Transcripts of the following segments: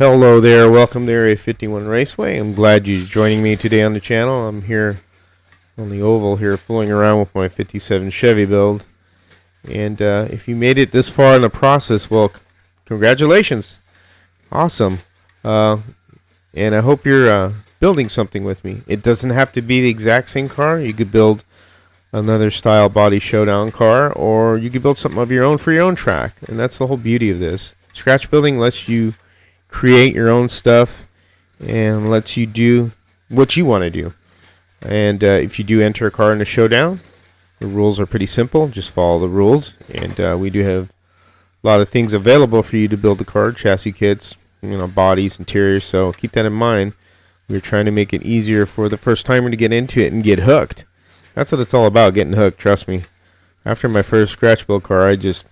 Hello there, welcome to Area 51 Raceway. I'm glad you're joining me today on the channel. I'm here on the oval here fooling around with my 57 Chevy build. And if you made it this far in the process, well, congratulations. Awesome. And I hope you're building something with me. It doesn't have to be the exact same car. You could build another style body showdown car, or you could build something of your own for your own track. And that's the whole beauty of this. Scratch building lets you create your own stuff and lets you do what you want to do. And if you do enter a car in a showdown, the rules are pretty simple. Just follow the rules, and we do have a lot of things available for you to build the car: chassis kits, bodies, interiors. So keep that in mind. We're trying to make it easier for the first timer to get into it and get hooked. That's what it's all about, getting hooked. Trust me. After my first scratch build car, I just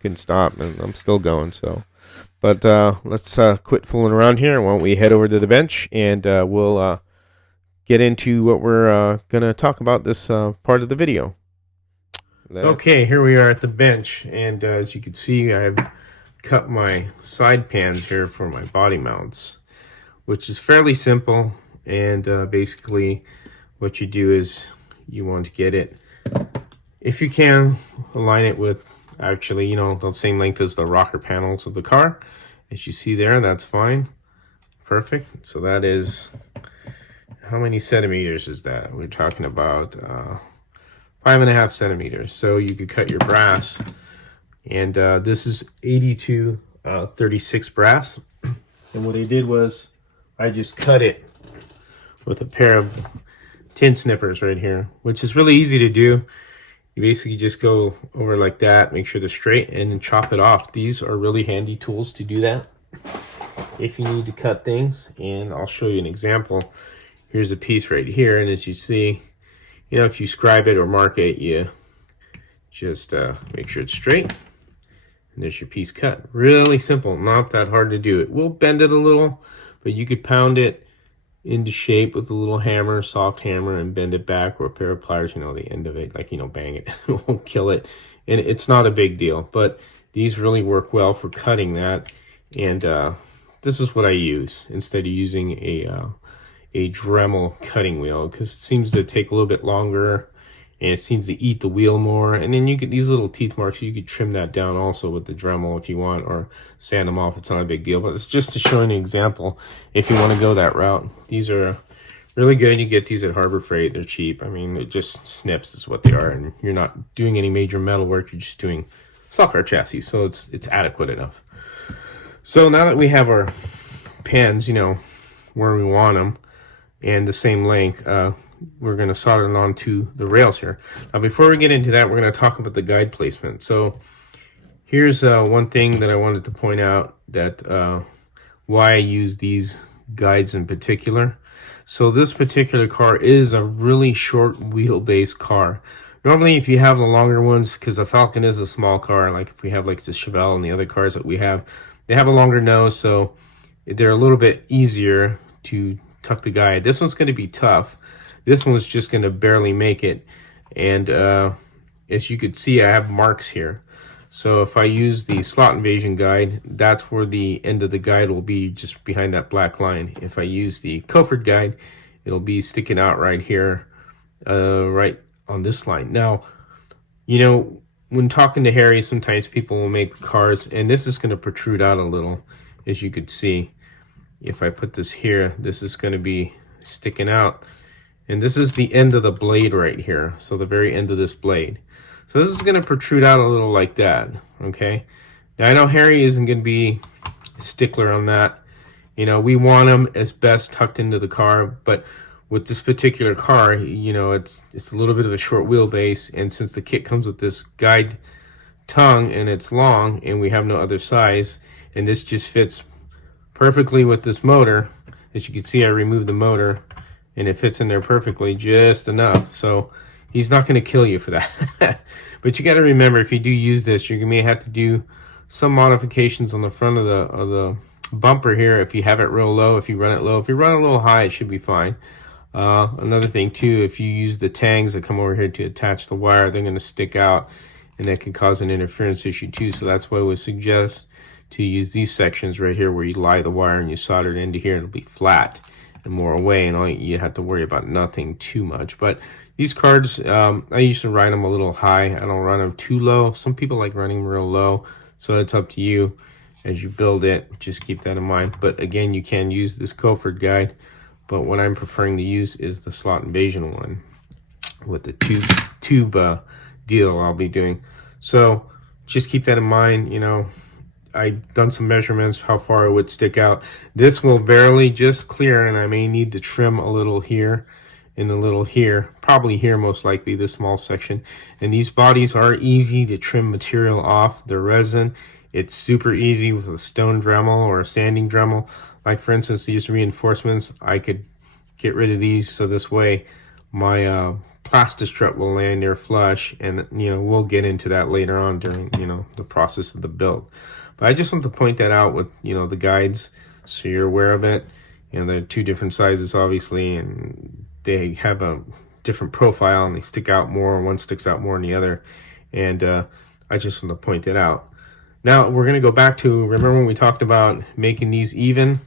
couldn't stop, and I'm still going. But let's quit fooling around here. Why don't we head over to the bench, and we'll get into what we're going to talk about this part of the video. Okay, here we are at the bench, and as you can see, I've cut my side pans here for my body mounts, which is fairly simple. And basically what you do is you want to get it, if you can, align it with actually, the same length as the rocker panels of the car. As you see there, that's fine. Perfect. So that is, how many centimeters is that? We're talking about 5.5 centimeters. So you could cut your brass. And this is 8236 brass. And what I did was I just cut it with a pair of tin snippers right here, which is really easy to do. You basically just go over like that, make sure they're straight, and then chop it off. These are really handy tools to do that if you need to cut things, and I'll show you an example. Here's a piece right here, and as you see, if you scribe it or mark it, you just make sure it's straight, and there's your piece cut. Really simple, not that hard to do. It will bend it a little, but you could pound it into shape with a little hammer, soft hammer, and bend it back, or a pair of pliers, the end of it, like, bang it. It won't kill it. And it's not a big deal, but these really work well for cutting that. And this is what I use instead of using a Dremel cutting wheel, because it seems to take a little bit longer and it seems to eat the wheel more. And then you get these little teeth marks. You could trim that down also with the Dremel if you want, or sand them off. It's not a big deal, but it's just to show an example if you want to go that route. These are really good. You get these at Harbor Freight. They're cheap. I mean, it just snips is what they are, and you're not doing any major metal work. You're just doing stock car chassis, so it's adequate enough. So now that we have our pans, where we want them, and the same length, we're going to solder it onto the rails here. Now, before we get into that, we're going to talk about the guide placement. So here's one thing that I wanted to point out, that why I use these guides in particular. So this particular car is a really short wheelbase car. Normally, if you have the longer ones, because the Falcon is a small car, like if we have like the Chevelle and the other cars that we have, they have a longer nose, so they're a little bit easier to tuck the guide. This one's going to be tough. This one's just going to barely make it. And as you could see, I have marks here. So if I use the slot invasion guide, that's where the end of the guide will be, just behind that black line. If I use the Coford guide, it'll be sticking out right here, right on this line. Now, when talking to Harry, sometimes people will make cars, and this is going to protrude out a little, as you could see. If I put this here, this is going to be sticking out. And this is the end of the blade right here. So the very end of this blade. So this is going to protrude out a little like that. Okay. Now I know Harry isn't going to be a stickler on that. We want them as best tucked into the car. But with this particular car, it's a little bit of a short wheelbase. And since the kit comes with this guide tongue and it's long and we have no other size, and this just fits perfectly with this motor. As you can see, I removed the motor, and it fits in there perfectly, just enough. So he's not going to kill you for that. But you got to remember, if you do use this, you're going to have to do some modifications on the front of the bumper here. If you have it real low, if you run it low, if you run it a little high, it should be fine. Another thing too, if you use the tangs that come over here to attach the wire, they're going to stick out, and that can cause an interference issue too. So that's why I would suggest to use these sections right here where you lie the wire and you solder it into here. It'll be flat and more away, and all you have to worry about nothing too much. But these cards, I used to ride them a little high. I don't run them too low. Some people like running them real low, so it's up to you as you build it. Just keep that in mind. But again, you can use this Coford guide, but what I'm preferring to use is the Slot Invasion one with the tube deal I'll be doing. So just keep that in mind. You know, I've done some measurements how far it would stick out. This will barely just clear, and I may need to trim a little here and a little here, probably here most likely, this small section. And these bodies are easy to trim material off. The resin, it's super easy with a stone Dremel or a sanding Dremel. Like for instance, these reinforcements, I could get rid of these so this way my plastistrut will land near flush, and you know, we'll get into that later on during, you know, the process of the build. But I just want to point that out with, you know, the guides so you're aware of it. You know, they're two different sizes obviously, and they have a different profile and they stick out more. One sticks out more than the other, and I just want to point it out. Now we're going to go back to, remember when we talked about making these even?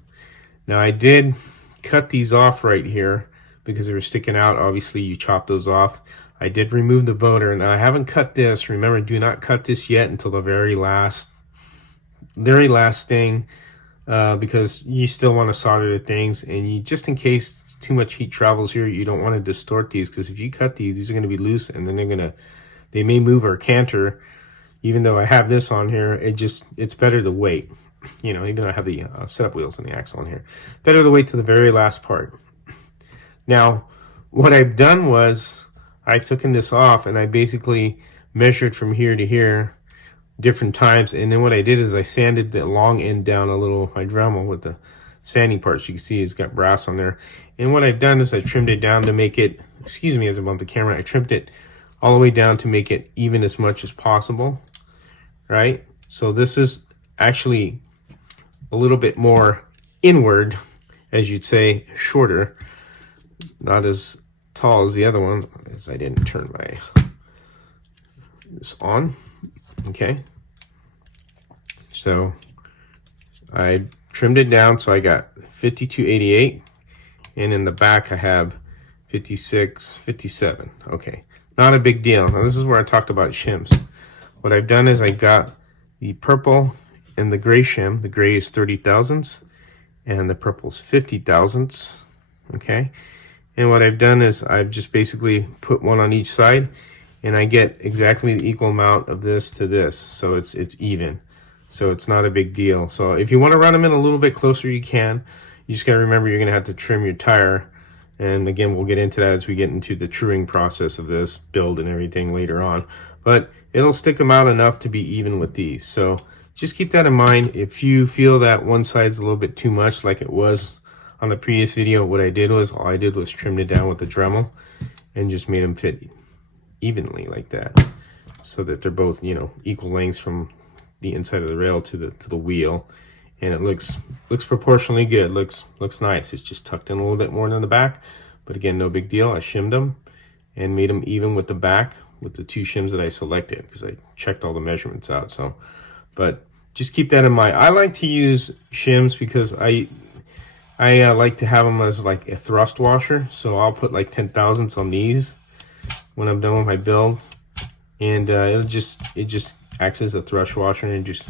Now I did cut these off right here because they were sticking out. Obviously you chop those off. I did remove the voter. Now I haven't cut this. Remember, do not cut this yet until the very last thing, because you still want to solder the things, and you, just in case too much heat travels here, you don't want to distort these, because if you cut these are going to be loose, and then they may move or canter. Even though I have this on here, it's better to wait. You know, even though I have the setup wheels and the axle on here, better to wait to the very last part. Now, what I've done was I've taken this off and I basically measured from here to here different times, and then what I did is I sanded the long end down a little, my Dremel with the sanding parts. You can see it's got brass on there, and what I've done is I trimmed it down to make it, excuse me as I bump the camera, I trimmed it all the way down to make it even as much as possible, right? So this is actually a little bit more inward, as you'd say, shorter, not as tall as the other one, as I didn't turn this on. Okay, so I trimmed it down, so I got 52.88, and in the back I have 56.57. Okay, not a big deal. Now this is where I talked about shims. What I've done is I got the purple and the gray shim. The gray is 30 thousandths and the purple is 50 thousandths. Okay, and what I've done is I've just basically put one on each side, and I get exactly the equal amount of this to this, so it's even. So it's not a big deal. So if you want to run them in a little bit closer, you can. You just got to remember you're going to have to trim your tire, and again we'll get into that as we get into the truing process of this build and everything later on. But it'll stick them out enough to be even with these. So just keep that in mind. If you feel that one side's a little bit too much, like it was on the previous video, what I did was trimmed it down with the Dremel and just made them fit evenly like that, so that they're both, you know, equal lengths from the inside of the rail to the wheel, and it looks proportionally good. Looks nice. It's just tucked in a little bit more than the back, but again, no big deal. I shimmed them and made them even with the back with the two shims that I selected, because I checked all the measurements out. So, but just keep that in mind. I like to use shims because I like to have them as like a thrust washer, so I'll put like 10 thousandths on these when I'm done with my build, and it just acts as a thrust washer, and it just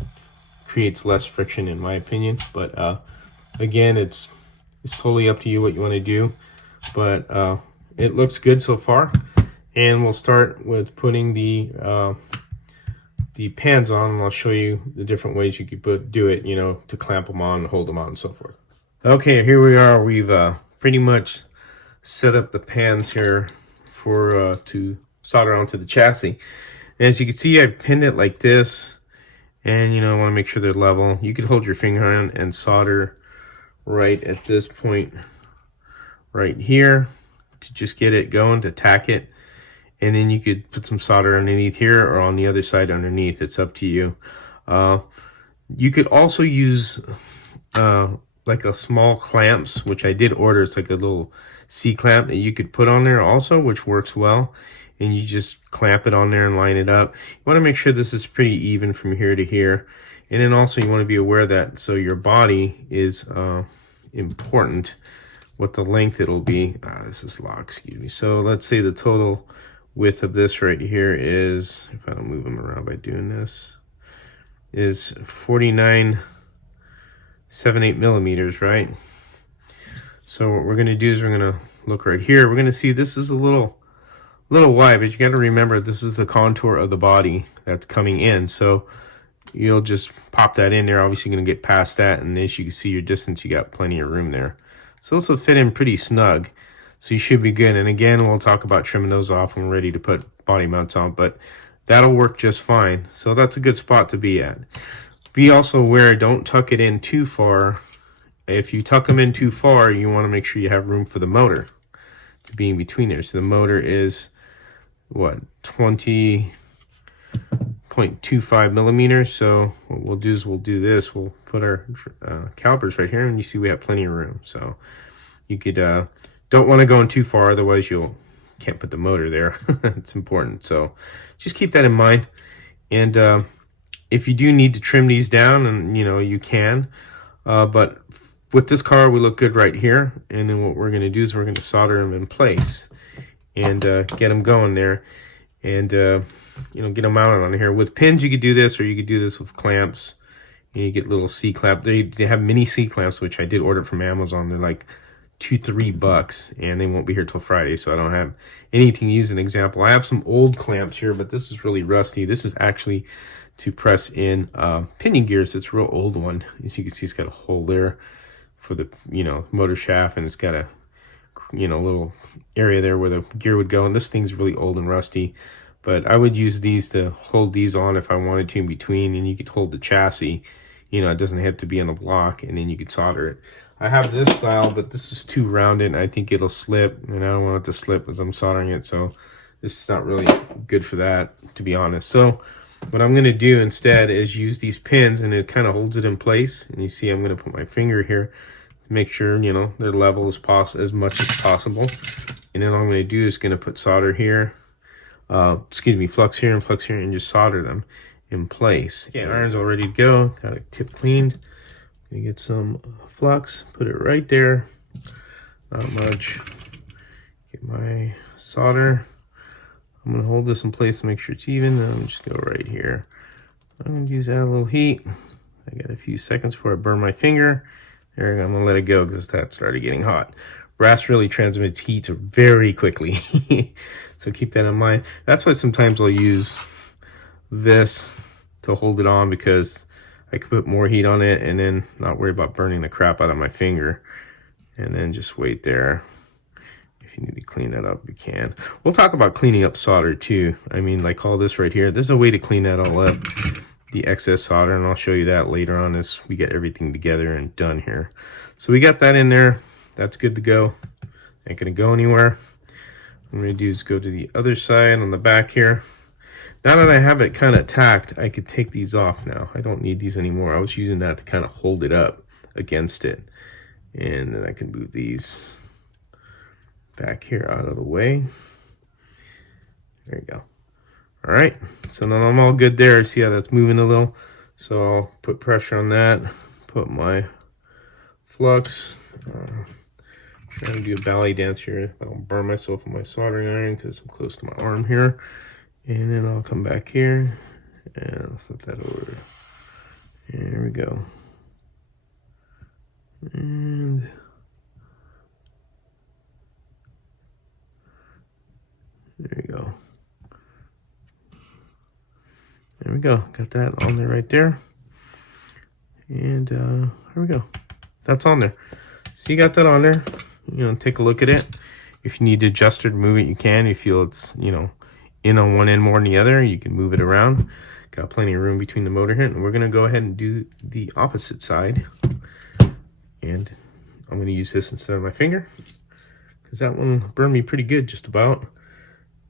creates less friction in my opinion. But again, it's totally up to you what you want to do, but it looks good so far. And we'll start with putting the pans on, and I'll show you the different ways you could do it, you know, to clamp them on, hold them on, and so forth. Okay, here we are. We've pretty much set up the pans here for to solder onto the chassis. And as you can see, I've pinned it like this, and you know, I want to make sure they're level. You could hold your finger on and solder right at this point right here to just get it going, to tack it, and then you could put some solder underneath here or on the other side underneath. It's up to you. You could also use like a small clamps, which I did order. It's like a little C-clamp that you could put on there also, which works well, and you just clamp it on there and line it up. You want to make sure this is pretty even from here to here, And then also you want to be aware that so your body is important, what the length it'll be. This is locked, excuse me. So let's say the total width of this right here is, if I don't move them around by doing this, is 49.78 millimeters, right? So what we're going to do is we're going to look right here. We're going to see this is a little wide, but you got to remember this is the contour of the body that's coming in. So you'll just pop that in there. Obviously, you're going to get past that, and as you can see your distance, you got plenty of room there. So this will fit in pretty snug. So you should be good. And again, we'll talk about trimming those off when we're ready to put body mounts on, but that'll work just fine. So that's a good spot to be at. Be also aware, don't tuck it in too far. If you tuck them in too far, you want to make sure you have room for the motor to be in between there. So the motor is, what, 20.25 millimeters. So what we'll do is we'll do this. We'll put our calipers right here, and you see we have plenty of room. So you could don't want to go in too far, otherwise you can't put the motor there. It's important. So just keep that in mind. And if you do need to trim these down, and you can, but with this car we look good right here. And then what we're going to do is we're going to solder them in place and get them going there, and get them mounted on here. With pins you could do this, or you could do this with clamps. You get little C clamp. They have mini C clamps, which I did order from Amazon. They're like $2-3, and they won't be here till Friday, so I don't have anything to use an example. I have some old clamps here, but this is really rusty. This is actually to press in pinion gears. It's a real old one. As you can see, it's got a hole there for the motor shaft, and it's got a little area there where the gear would go. And this thing's really old and rusty, but I would use these to hold these on if I wanted to in between, and you could hold the chassis. It doesn't have to be on a block, and then you could solder it. I have this style, but this is too rounded, and I think it'll slip, and I don't want it to slip as I'm soldering it, so this is not really good for that, to be honest. So what I'm going to do instead is use these pins, and it kind of holds it in place. And you see I'm going to put my finger here to make sure they're level as much as possible. And then all I'm going to do is going to put solder here, flux here and flux here, and just solder them in place. Okay, iron's all ready to go. Got it tip cleaned. Gonna get some flux, put it right there, not much. Get my solder. I'm gonna hold this in place to make sure it's even. Then I'm just go right here. I'm gonna use that a little heat. I got a few seconds before I burn my finger. There we go. I'm gonna let it go because that started getting hot. Brass really transmits heat very quickly, so keep that in mind. That's why sometimes I'll use this to hold it on, because I could put more heat on it and then not worry about burning the crap out of my finger, and then just wait there. If you need to clean that up, you can. We'll talk about cleaning up solder too. I mean, like all this right here, there's a way to clean that all up, the excess solder, and I'll show you that later on as we get everything together and done here. So we got that in there. That's good to go. Ain't gonna go anywhere. What I'm gonna do is go to the other side on the back here. Now that I have it kind of tacked, I could take these off now. I don't need these anymore. I was using that to kind of hold it up against it. And then I can move these back here out of the way. There you go. All right, so now I'm all good there. See how that's moving a little? So I'll put pressure on that, put my flux. Trying to do a ballet dance here. I don't burn myself with my soldering iron because I'm close to my arm here. And then I'll come back here and I'll flip that over. There we go. And there we go. There we go. Got that on there right there. And here we go. That's on there. So you got that on there. Take a look at it. If you need to adjust it or move it, you can. If you feel it's, in on one end more than the other, you can move it around. Got plenty of room between the motor here. And we're going to go ahead and do the opposite side. And I'm going to use this instead of my finger, because that one burned me pretty good just about.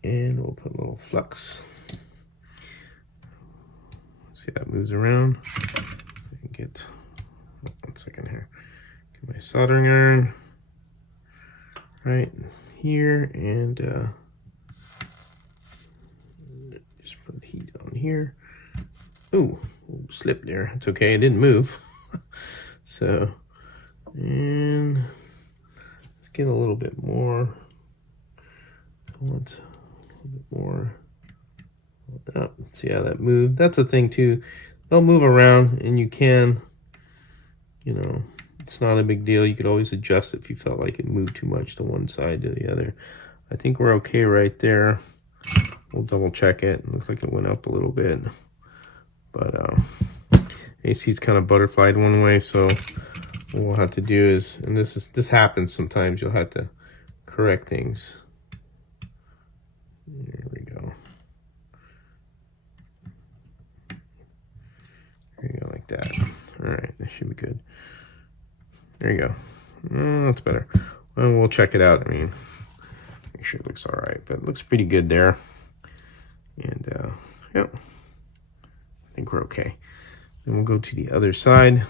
And we'll put a little flux. See, that moves around. Get, one second here. Get my soldering iron right here, and just put heat on here. Ooh, slipped there. It's okay, it didn't move. So, and let's get a little bit more. I want a little bit more. Oh, see how that moved? That's a thing too. They'll move around, and you can, you know, it's not a big deal. You could always adjust if you felt like it moved too much to one side to the other. I think we're okay right there. We'll double check it. Looks like it went up a little bit, but AC's kind of butterflied one way, so what we'll have to do is, and this happens sometimes, you'll have to correct things. There we go. There you go, like that. All right, that should be good. There you go. That's better. Well, we'll check it out. I mean, make sure it looks all right, but it looks pretty good there. And yep, I think we're okay. Then we'll go to the other side.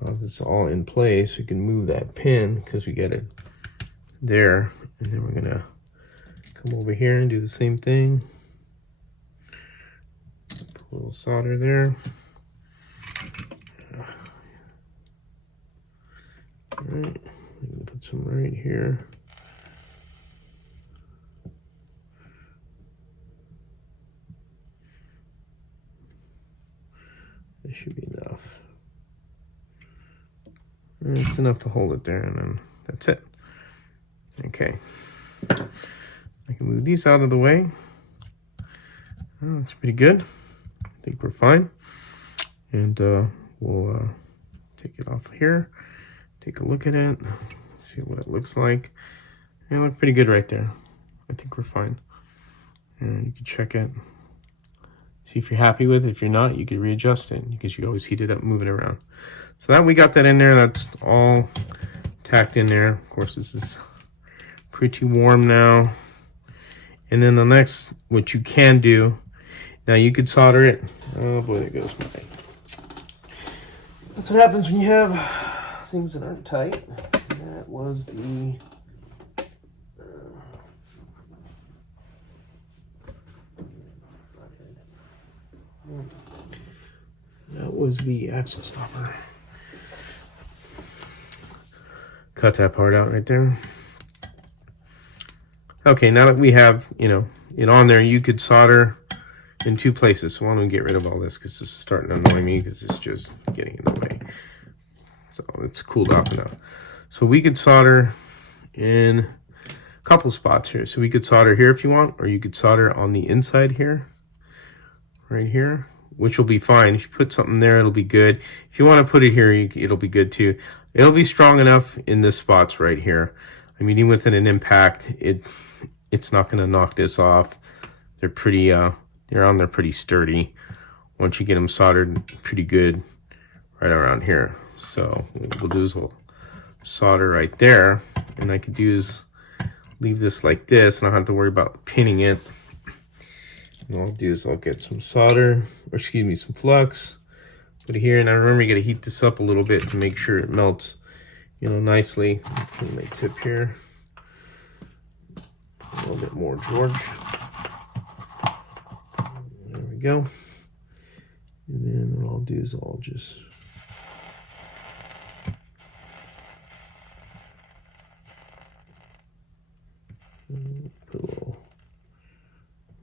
This is all in place. We can move that pin because we get it there, and then we're gonna come over here and do the same thing. Put a little solder there. All right, I'm gonna put some right here. That should be enough. And it's enough to hold it there, and then that's it. Okay. I can move these out of the way. Oh, that's pretty good. I think we're fine. And we'll take it off here. Take a look at it, see what it looks like. They look pretty good right there. I think we're fine. And you can check it. See if you're happy with it. If you're not, you can readjust it because you always heat it up, move it around. So that we got that in there. That's all tacked in there. Of course, this is pretty warm now. And then the next, what you can do, now you could solder it. Oh boy, there goes mine. That's what happens when you have things that aren't tight. That was the axle stopper. Cut that part out right there. Okay, now that we have, you know, it on there, you could solder in two places. So why don't we get rid of all this because this is starting to annoy me because it's just getting in the way. So it's cooled off enough. So we could solder in a couple spots here. So we could solder here if you want, or you could solder on the inside here, right here, which will be fine. If you put something there, it'll be good. If you want to put it here, it'll be good too. It'll be strong enough in this spots right here. I mean, even within an impact, it's not going to knock this off. They're pretty, they're on there pretty sturdy. Once you get them soldered pretty good right around here. So what we'll do is we'll solder right there, and I could leave this like this, and I don't have to worry about pinning it. And what I'll do is I'll get some solder, or excuse me, some flux, put it here, and I remember you got to heat this up a little bit to make sure it melts, you know, nicely. Put my tip here, a little bit more, George. There we go. And then what I'll do is I'll just put a little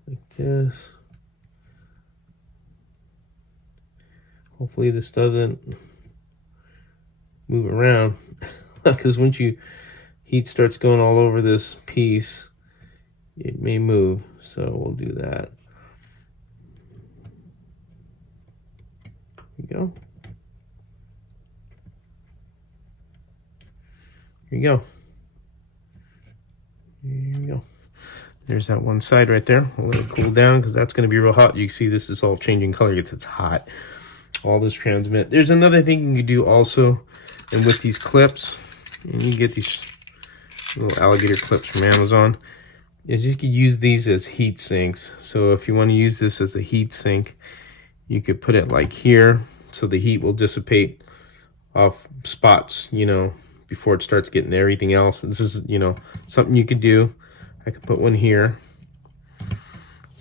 like this. Hopefully this doesn't move around because once heat starts going all over this piece, it may move. So we'll do that. There you go. Here you go. Here we go. There's that one side right there. We'll let it cool down because that's going to be real hot. You can see this is all changing color because it's hot. All this transmit. There's another thing you can do also, and with these clips, and you get these little alligator clips from Amazon, is you could use these as heat sinks. So if you want to use this as a heat sink, you could put it like here so the heat will dissipate off spots, you know, before it starts getting everything else. This is, you know, something you could do. I could put one here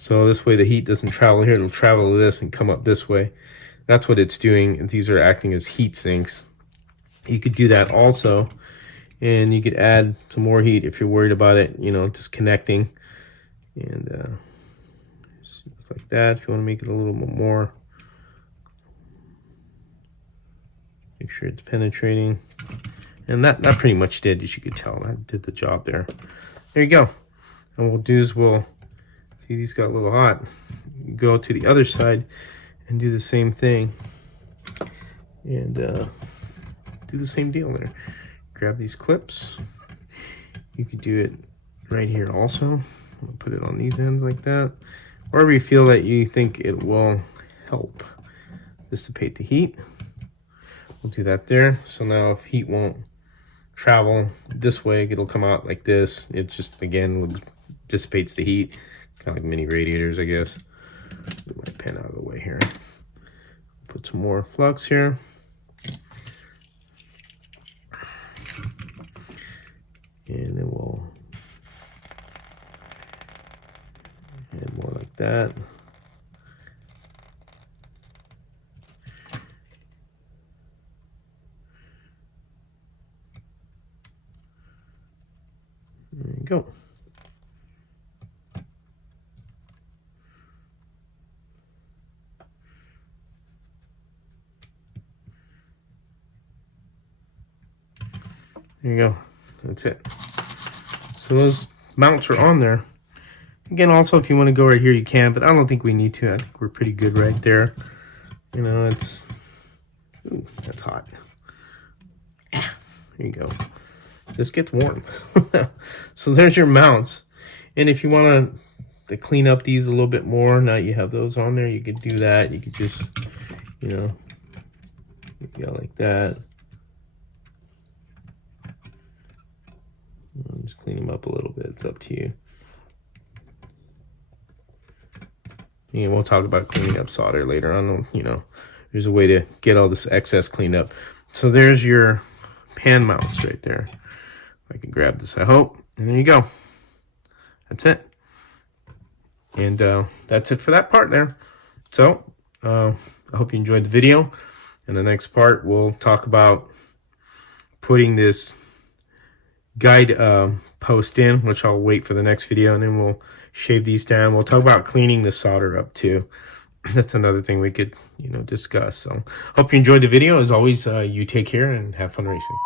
So this way the heat doesn't travel here, it'll travel to this and come up this way. That's what it's doing, and these are acting as heat sinks. You could do that also, and you could add some more heat if you're worried about it, you know, disconnecting. And just like that. If you want to make it a little bit more, make sure it's penetrating. And that pretty much did, as you could tell, that did the job there. There you go. And what we'll do is we'll, see these got a little hot. You go to the other side and do the same thing. And do the same deal there. Grab these clips. You could do it right here also. I'll put it on these ends like that. Wherever you feel that you think it will help dissipate the heat. We'll do that there. So now if heat won't travel this way, it'll come out like this. It just, again, dissipates the heat. Kind of like mini radiators, I guess. Move my pen out of the way here. Put some more flux here. And then we'll add more like that. There you go. There you go. That's it. So those mounts are on there. Again, also, if you want to go right here, you can, but I don't think we need to. I think we're pretty good right there. You know, it's... Ooh, that's hot. There you go. This gets warm. So there's your mounts. And if you want to clean up these a little bit more, now you have those on there, you could do that. You could just, you know, go like that. Just clean them up a little bit. It's up to you. And we'll talk about cleaning up solder later on. You know, there's a way to get all this excess cleaned up. So there's your pan mounts right there. I can grab this, I hope. And there you go. That's it. And that's it for that part there. So I hope you enjoyed the video. In the next part, we'll talk about putting this guide post in, which I'll wait for the next video, and then we'll shave these down. We'll talk about cleaning the solder up too. That's another thing we could, you know, discuss. So hope you enjoyed the video. As always, you take care and have fun racing.